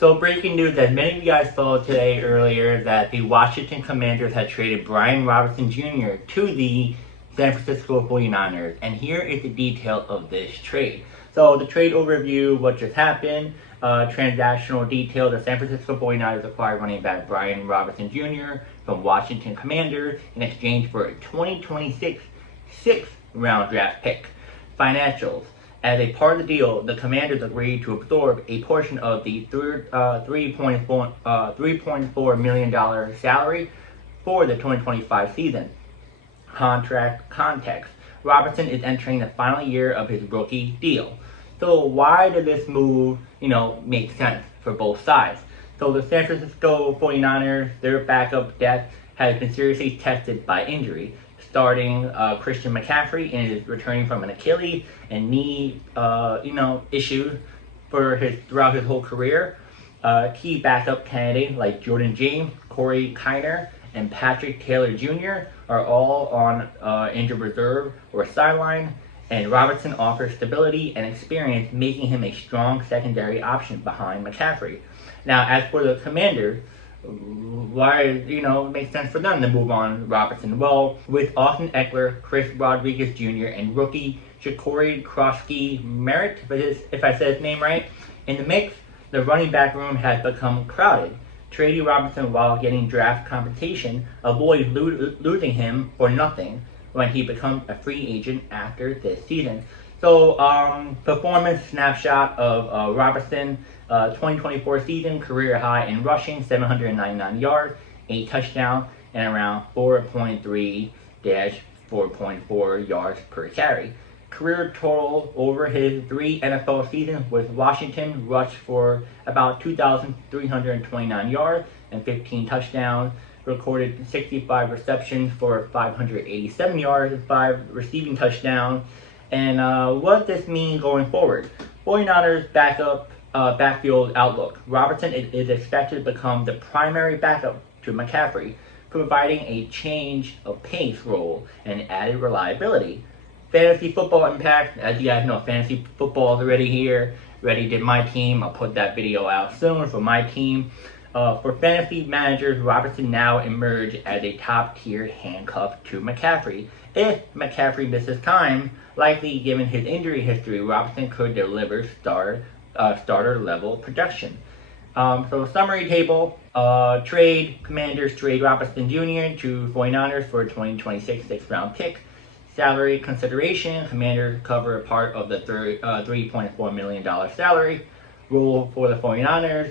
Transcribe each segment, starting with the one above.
So breaking news, as many of you guys saw today earlier, that the Washington Commanders had traded Brian Robinson Jr. to the San Francisco 49ers. And here is the detail of this trade. So the trade overview, what just happened, transactional detail, the San Francisco 49ers acquired running back Brian Robinson Jr. from Washington Commanders in exchange for a 2026 sixth-round draft pick. Financials. As a part of the deal, the Commanders agreed to absorb a portion of the $3.4 million salary for the 2025 season. Contract context. Robinson is entering the final year of his rookie deal. So why did this move, make sense for both sides? So the San Francisco 49ers, their backup depth has been seriously tested by injury. Starting Christian McCaffrey and is returning from an Achilles and knee, issues throughout his whole career. Key backup candidates like Jordan James, Corey Kiner, and Patrick Taylor Jr. are all on injured reserve or sideline, and Robinson offers stability and experience, making him a strong secondary option behind McCaffrey. Now, as for the Commanders, why, it makes sense for them to move on Robinson. Well, with Austin Ekeler, Chris Rodriguez Jr., and rookie Jacory Croskey-Merritt, if I said his name right, in the mix, the running back room has become crowded. Trading Robinson while getting draft compensation avoids losing him for nothing when he becomes a free agent after this season. So, performance snapshot of Robinson. 2024 season, career high in rushing, 799 yards, 8 touchdowns, and around 4.3-4.4 yards per carry. Career total over his 3 NFL seasons with Washington rushed for about 2,329 yards and 15 touchdowns, recorded 65 receptions for 587 yards and 5 receiving touchdowns. And what does this mean going forward? 49ers backfield outlook. Robinson is expected to become the primary backup to McCaffrey, providing a change of pace role and added reliability. Fantasy football impact. As you guys know, fantasy football is already here. Ready did my team. I'll put that video out soon for my team. For fantasy managers, Robinson now emerged as a top-tier handcuff to McCaffrey. If McCaffrey misses time, likely given his injury history, Robinson could deliver starter level production. So summary table, Commanders trade Robinson Jr. to 49ers for a 2026 sixth-round pick. Salary consideration, Commanders cover a part of the $3.4 million salary. Role for the 49ers,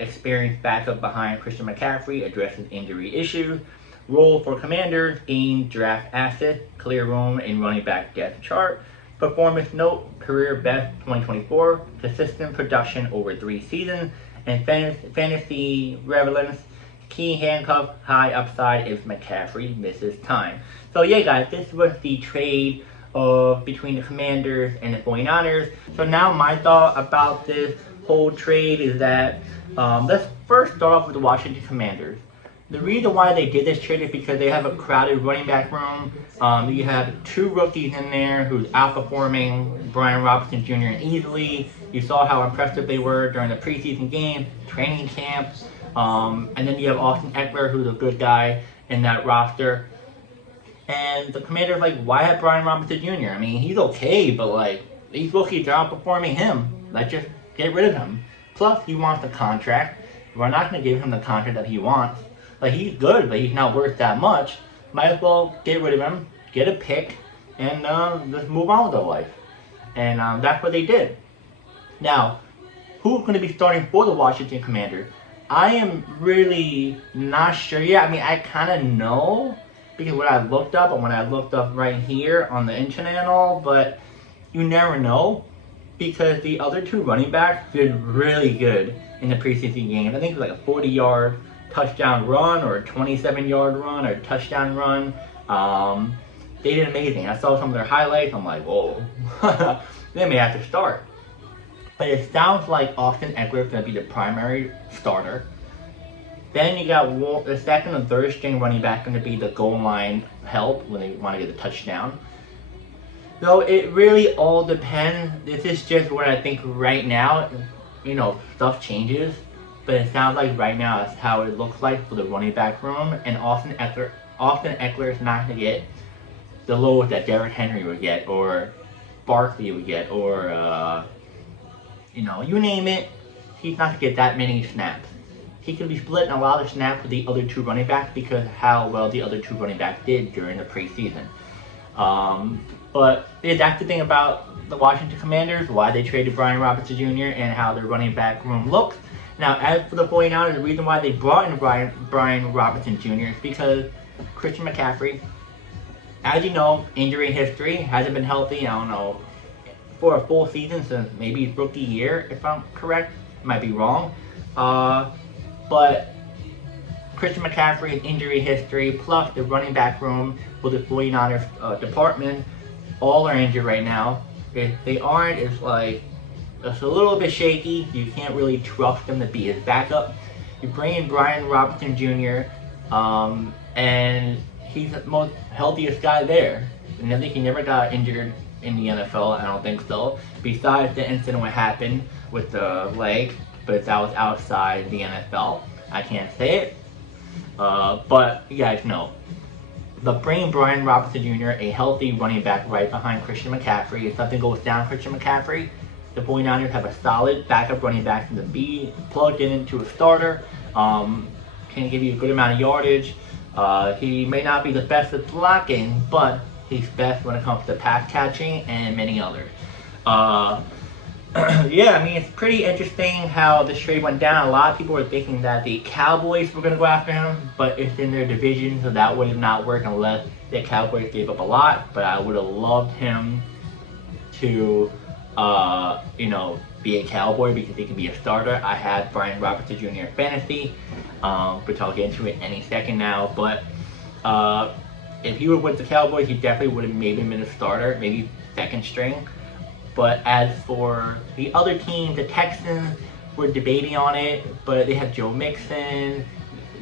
experienced backup behind Christian McCaffrey, addresses injury issues. Role for Commanders, gain draft assets, clear room in running back depth chart. Performance note, career best 2024, consistent production over 3 seasons, and fantasy relevance, key handcuff, high upside if McCaffrey misses time. So yeah guys, this was the trade between the Commanders and the 49ers. So now my thought about this whole trade is that, let's first start off with the Washington Commanders. The reason why they did this trade is because they have a crowded running back room. You have 2 rookies in there who's outperforming Brian Robinson Jr. easily. You saw how impressive they were during the preseason game, training camps. And then you have Austin Ekeler, who's a good guy in that roster. And the Commanders why have Brian Robinson Jr.? I mean, he's okay, but these rookies are outperforming him. Let's just get rid of him. Plus, he wants the contract. We're not going to give him the contract that he wants. He's good, but he's not worth that much. Might as well get rid of him, get a pick, and just move on with their life. And that's what they did. Now, who's going to be starting for the Washington Commanders? I am really not sure yet. I mean, I kind of know because what I looked up and when I looked up right here on the internet and all, but you never know because the other 2 running backs did really good in the preseason game. I think it was a 40-yard touchdown run or a 27-yard run or touchdown run. They did amazing. I saw some of their highlights. I'm like, whoa. They may have to start. But it sounds like Austin Ekeler is going to be the primary starter. Then you got the second and third string running back going to be the goal line help when they want to get a touchdown. So it really all depends. This is just what I think right now. stuff changes. But it sounds like right now that's how it looks like for the running back room. And Austin Ekeler is not going to get the load that Derrick Henry would get, or Barkley would get, or you name it. He's not going to get that many snaps. He could be splitting a lot of snaps with the other two running backs because of how well the other two running backs did during the preseason. But that's the thing about the Washington Commanders, why they traded Brian Robinson Jr. and how their running back room looks. Now, as for the 49ers, the reason why they brought in Brian Robinson Jr. is because Christian McCaffrey, as you know, injury history, hasn't been healthy, I don't know, for a full season since maybe his rookie year, if I'm correct. Might be wrong. But Christian McCaffrey's injury history, plus the running back room for the 49ers department, all are injured right now. If they aren't, it's a little bit shaky. You can't really trust them to be his backup. You bring in Brian Robinson Jr., and he's the most healthiest guy there. And I think he never got injured in the NFL, I don't think so. Besides the incident what happened with the leg, but that was outside the NFL. I can't say it, but you guys know. But bringing Brian Robinson Jr., a healthy running back right behind Christian McCaffrey, if something goes down Christian McCaffrey, the 49ers have a solid backup running back to be plugged into a starter. Can give you a good amount of yardage. He may not be the best at blocking, but he's best when it comes to pass catching and many others. Yeah, I mean, it's pretty interesting how this trade went down. A lot of people were thinking that the Cowboys were going to go after him, but it's in their division, so that would have not worked unless the Cowboys gave up a lot. But I would have loved him to, be a Cowboy because he could be a starter. I had Brian Robinson Jr. in fantasy, which I'll get into it any second now. But if he would with the Cowboys, he definitely would have maybe been a starter, maybe second string. But as for the other teams, the Texans were debating on it, but they have Joe Mixon,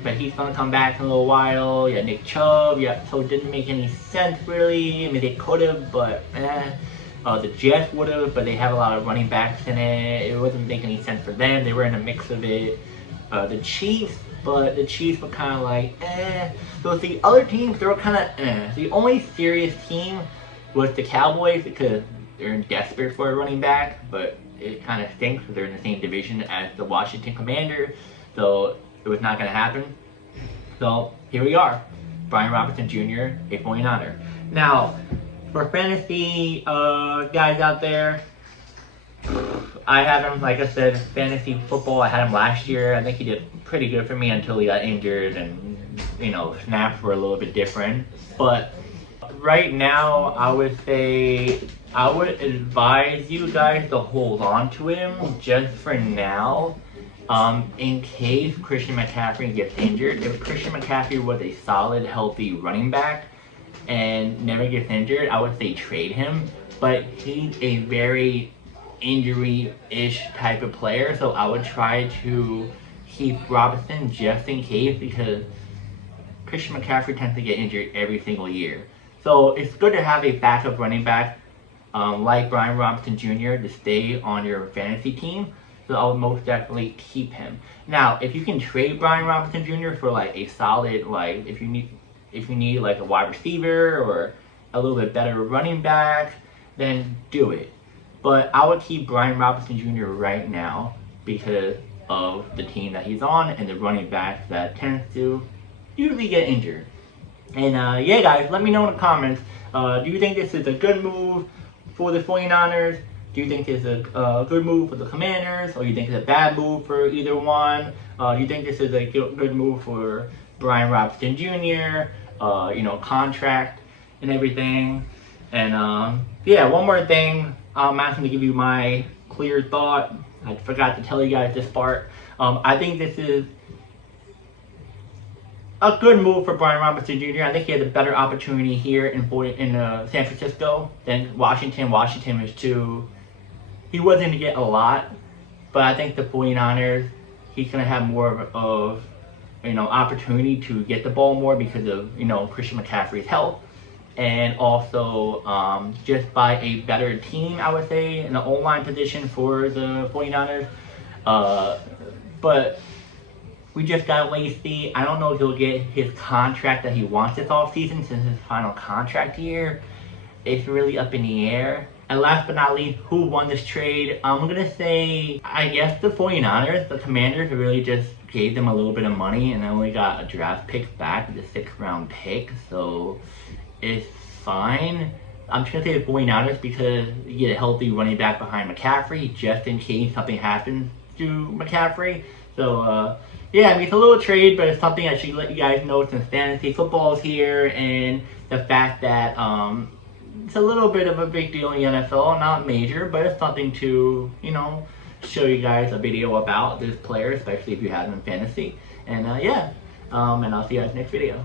but he's going to come back in a little while. Yeah, Nick Chubb, so it didn't make any sense really. I mean, they could have, but the Jets would have, but they have a lot of running backs in it. It wasn't making any sense for them. They were in a mix of it. The Chiefs, but the Chiefs were kind of like, So the other teams, they were kind of The only serious team was the Cowboys because they're desperate for a running back, but it kind of stinks because they're in the same division as the Washington Commanders, so it was not going to happen. So here we are, Brian Robinson Jr., a 49er. Now, for fantasy guys out there, I have him, like I said, fantasy football. I had him last year. I think he did pretty good for me until he got injured and, snaps were a little bit different. But right now, I would say I would advise you guys to hold on to him just for now, in case Christian McCaffrey gets injured. If Christian McCaffrey was a solid, healthy running back and never gets injured, I would say trade him. But he's a very injury-ish type of player, so I would try to keep Robinson just in case, because Christian McCaffrey tends to get injured every single year. So it's good to have a backup running back like Brian Robinson Jr. to stay on your fantasy team. So I would most definitely keep him. Now, if you can trade Brian Robinson Jr. for a solid, if you need a wide receiver or a little bit better running back, then do it. But I would keep Brian Robinson Jr. right now because of the team that he's on and the running backs that tends to usually get injured. And yeah, guys, let me know in the comments. Do you think this is a good move for the 49ers? Do you think this is a good move for the Commanders? Or do you think it's a bad move for either one? Do you think this is a good move for Brian Robinson Jr.? Contract and everything. And yeah, one more thing. I'm asking to give you my clear thought. I forgot to tell you guys this part. I think this is a good move for Brian Robinson Jr. I think he has a better opportunity here in San Francisco than Washington. Washington was he wasn't going to get a lot, but I think the 49ers, he's going to have more of opportunity to get the ball more because of, Christian McCaffrey's health. And also just by a better team, I would say, in the O-line position for the 49ers. But we just gotta wait and see. I don't know if he'll get his contract that he wants this offseason since his final contract year. It's really up in the air. And last but not least, who won this trade? I'm gonna say, I guess the 49ers. The Commanders really just gave them a little bit of money and only got a draft pick back, the 6th round pick. So it's fine. I'm just gonna say the 49ers because you get a healthy running back behind McCaffrey just in case something happens to McCaffrey. So yeah, I mean, it's a little trade, but it's something I should let you guys know since fantasy football is here, and the fact that it's a little bit of a big deal in the NFL, not major, but it's something to, show you guys a video about this player, especially if you have him in fantasy. And yeah, and I'll see you guys next video.